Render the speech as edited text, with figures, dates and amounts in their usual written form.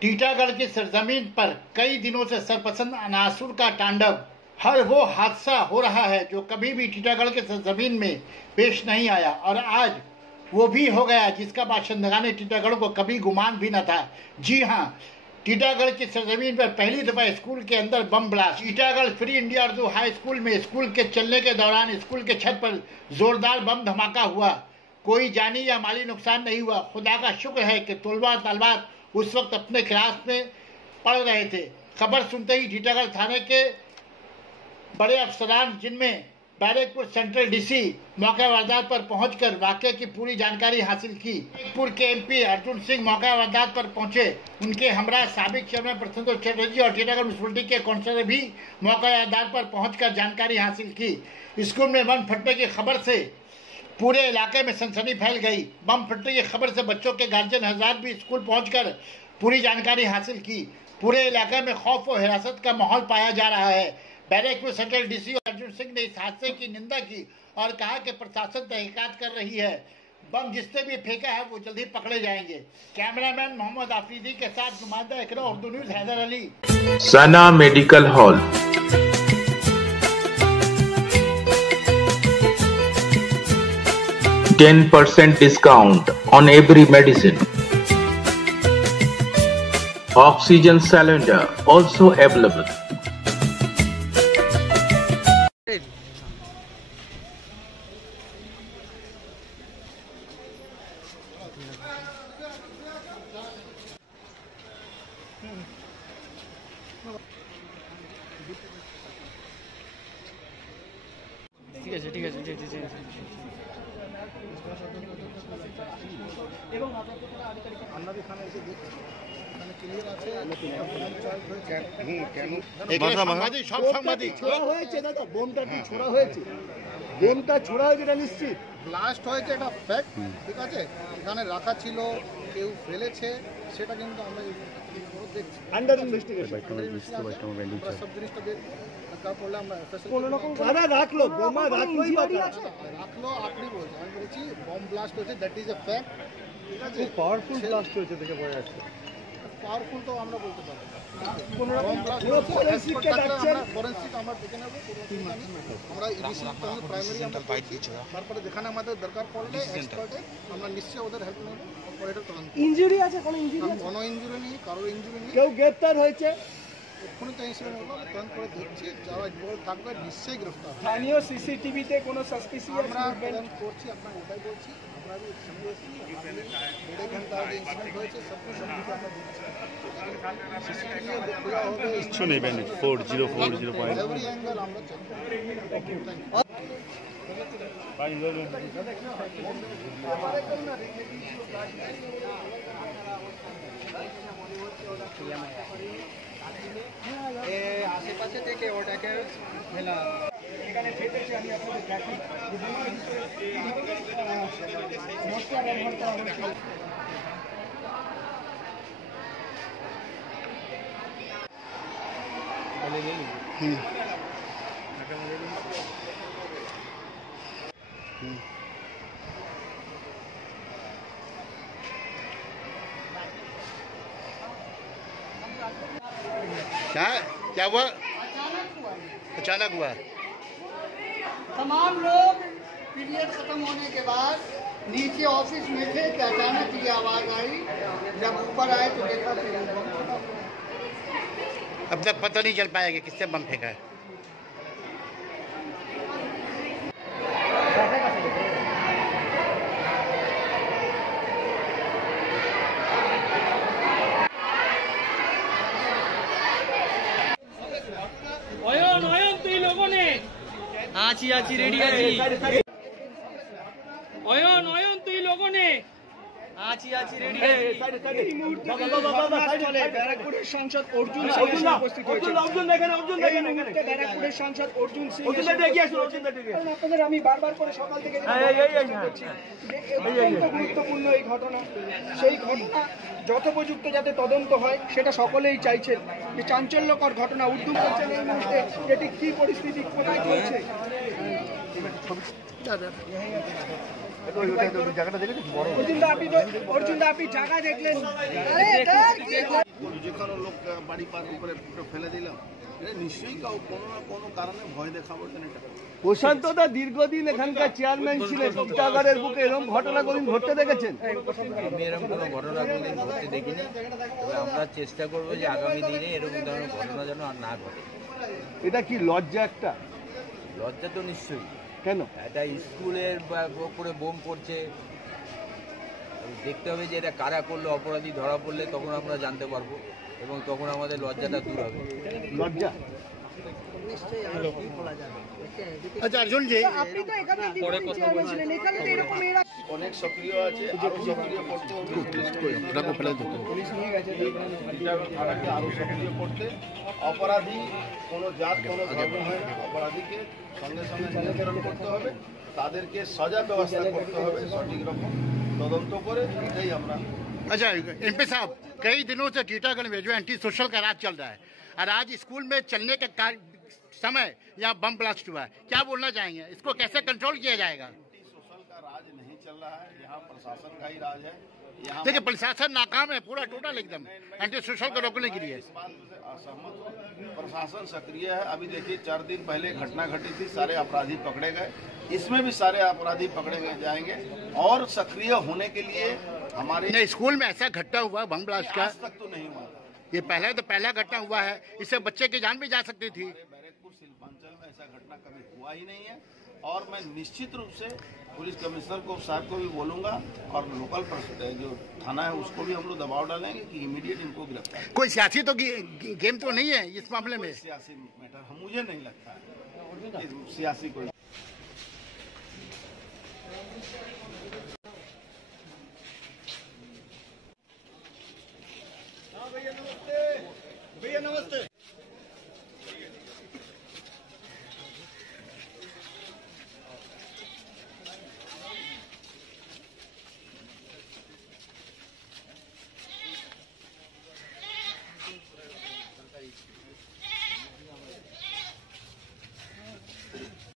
टीटागढ़ की सरजमीन पर कई दिनों से सरपसंद अनासुर का तांडव। हर वो हादसा हो रहा है जो कभी भी टीटागढ़ के सरजमीन में पेश नहीं आया, और आज वो भी हो गया जिसका बाशिंदगाने टीटागढ़ को कभी गुमान भी न था। जी हाँ, टीटागढ़ की सरजमीन पर पहली दफा स्कूल के अंदर bomb blast. Titagarh free India Urdu high school में स्कूल के चलने के दौरान स्कूल के छत पर जोरदार बम धमाका हुआ। कोई जानी या माली नुकसान नहीं हुआ। खुदा का शुक्र है कि तलबा तलबात उस वक्त अपने क्लास में पढ़ रहे थे। खबर सुनते ही टीटागढ़ थाने के बड़े अफसरान, जिनमें बैरकपुर सेंट्रल डीसी, मौका वारदात पर पहुंचकर वाकये की पूरी जानकारी हासिल की। बैरकपुर के एमपी अर्जुन सिंह मौका वारदात पर पहुंचे। उनके हमरा साबिक चेयरमैन प्रसन्नतोष चटर्जी और टीटागढ़ म्युनिसिपलिटी के काउंसिलर ने भी मौका वारदात पर पहुंचकर जानकारी हासिल की। स्कूल में बम फटने की खबर से पूरे इलाके में सनसनी फैल गई। बम फटने की खबर से बच्चों के गार्जियन हजरात भी स्कूल पहुंचकर पूरी जानकारी हासिल की। पूरे इलाके में खौफ और हिरासत का माहौल पाया जा रहा है। बैरकपुर सेंट्रल डीसी अर्जुन सिंह ने इस हादसे की निंदा की और कहा कि प्रशासन तहकीकात कर रही है। बम जिसने भी फेंका है वो जल्दी पकड़े जाएंगे। कैमरामैन मोहम्मद आफरीदी के साथ नुमाइंदा Iqra Urdu news Haider Ali. Sana medical hall, 10% discount on every medicine. Oxygen cylinder also available. ठीक है এবং আপনাদের এখানে এসে দেখছি মানে ক্লিয়ার আছে কেন সব সাংবাদিক ছোড়া হয়েছে দাদা, বোমটা কি ছোড়া হয়েছে? বোমটা ছোড়া হয়েছে এটা নিশ্চিত। ব্লাস্ট হয়েছে এটা ফ্যাক্ট, ঠিক আছে। এখানে রাখা ছিল, কেউ ফেলেছে, সেটা কিন্তু আমরা দেখছি আন্ডার ইনভেস্টিগেশন। সব জিনিসটা দেখছি রাখলো বোমা রাখলোই রাখলো আপনি বলছেন, আমি বলছি বম ব্লাস্ট হয়েছে, দ্যাট ইজ এ ফ্যাক্ট, ঠিক আছে। পাওয়ারফুল ব্লাস্ট হয়েছে দেখে বোঝা যাচ্ছে। পাওয়ারফুল তো আমরা বলতে পারবো না, ফরেন্সিক আমরা দেখে নেবো। আমরা ইডিসি প্রাইমারি তারপরে যেখানে আমাদের দরকার পড়লে এক্সপার্টে আমরা নিশ্চয়ই ওদের হেল্প নেব। ইনজুরি আছে? কোনো ইনজুরি নেই, কারোর ইনজুরি নেই। কেউ গ্রেপ্তার হয়েছে? এক্ষুনি তো ইনসিডেন্ট হলো, তদন্ত করে দেখছি, যারা ইনভলভ থাকবে নিশ্চয়ই গ্রেফতার। স্থানীয় সিসিটিভিতে কোনো সাসপিসিয়াস আমরা তদন্ত করছি, আপনার ওটাই বলছি। আমরা भी डेढ़ घंटा आगे इंसिडेंट হয়েছে, সব কিছু আমরা দেখছি। সিসিটিভি দেখতে হবে, শুনে বেন 4040 এভরি অ্যাঙ্গেল আমরা চেক করব। ভাই हमारे को ना আশেপাশে থেকে ওটাকে ফেলা এখানে ফেটেছে। আমি আপনাদের দেখি মশলা ব্যবহার করা হয়েছে। क्या हुआ? अचानक हुआ। तमाम लोग पीरियड खत्म होने के बाद नीचे ऑफिस में थे कि अचानक ये आवाज़ आई। जब ऊपर आए तो देखा कि अब तक पता नहीं चल पाया कि किससे बम फेंका है। আছি রেডি আছি। অয়ন তুই লোগো নে। আছি রেডি আছি। এই মুহূর্তে ব্যারাকপুরের সাংসদ অর্জুন সিং উপস্থিত হয়েছে। অর্জুন দেখেন ব্যারাকপুরের সাংসদ অর্জুন সিং। আপনাদের আমি বারবার করে সকাল থেকে গুরুত্বপূর্ণ এই ঘটনা, সেই ঘটনা যথোপযুক্ত যাতে তদন্ত হয় সেটা সকলেই চাইছেন। যে চাঞ্চল্যকর ঘটনা উর্দু বলছেন এই মুহূর্তে, এটি কি পরিস্থিতি, কোথায় চলছে? অর্জুন দা আপনি জায়গা দেখলেন? যেখানে লোক বাড়ি পার উপরে ফেলে দিলাম, এটা নিশ্চয়ই কোনো না কোনো কারণে ভয় দেখাবো। এটা প্রশান্ত দা দীর্ঘদিন এখানকার চেয়ারম্যান ছিলেন, টিটাগড়ের বুকে এরকম ঘটনা কোনদিন ঘটতে দেখেছেন? আমি এরকম কোনো ঘটনা কোনদিন ঘটতে দেখিনি, তবে আমরা চেষ্টা করবো যে আগামী দিনে এরকম ধরনের ঘটনা যেন আর না ঘটে। এটা কি লজ্জা? একটা লজ্জা তো নিশ্চয়ই। কেন? এটা স্কুলের উপরে বোম করছে, দেখতে হবে যে এটা কারা করলো, অপরাধী ধরা পড়লে তখন আমরা জানতে পারবো এবং তখন আমাদের লজ্জাটা দূর হবে। লজ্জা अच्छा अर्जुन जी, আপনি তো এখানে দীর্ঘদিন চেয়ারম্যান ছিলেন, এখানে তো এরকম এরা অনেক সক্রিয় আছে, আরো সক্রিয় করতে হবে। পুলিশ নিয়ে গেছে থানাকে আরো সক্রিয় করতে। অপরাধী কোনো জাত কোনো ধর্ম হয় না, অপরাধীকে সঙ্গে সঙ্গে নিয়ন্ত্রণ করতে হবে, তাদেরকে সজা ব্যবস্থা করতে হবে সঠিক রকম তদন্ত করে। এটাই আমরা। अच्छा एमपी साहब, कई दिनों से टीटागढ़ में जो एंटी सोशल का राज चल रहा है और आज स्कूल में चलने के समय यहाँ बम ब्लास्ट हुआ है, क्या बोलना चाहेंगे? इसको कैसे कंट्रोल किया जाएगा? एंटी सोशल का राज नहीं चल रहा है, यहाँ प्रशासन का ही राज है। यहाँ देखिए प्रशासन नाकाम है पूरा टोटल एकदम एंटी सोशल को रोकने के लिए। इस बात से असहमत हूँ। प्रशासन सक्रिय है। अभी देखिए 4 दिन पहले घटना घटी थी, सारे अपराधी पकड़े गए, इसमें भी सारे अपराधी पकड़े गए जाएंगे। और सक्रिय होने के लिए हमारे नहीं, स्कूल में ऐसा घटना हुआ बम ब्लास्ट का, आज तक तो नहीं हुआ था। ये पहला घटना हुआ है, इससे बच्चे की जान भी जा सकती थी। बैरकपुर शिल्पांचल में ऐसा घटना कभी हुआ ही नहीं है। और मैं निश्चित रूप से पुलिस कमिश्नर को साहब को भी बोलूंगा और लोकल जो थाना है उसको भी हम लोग दबाव डालेंगे कि इमीडिएट इनको गिरफ्तार। कोई सियासी तो गेम तो नहीं है इस मामले में? सियासी मैटर मुझे नहीं लगता है सियासी कोई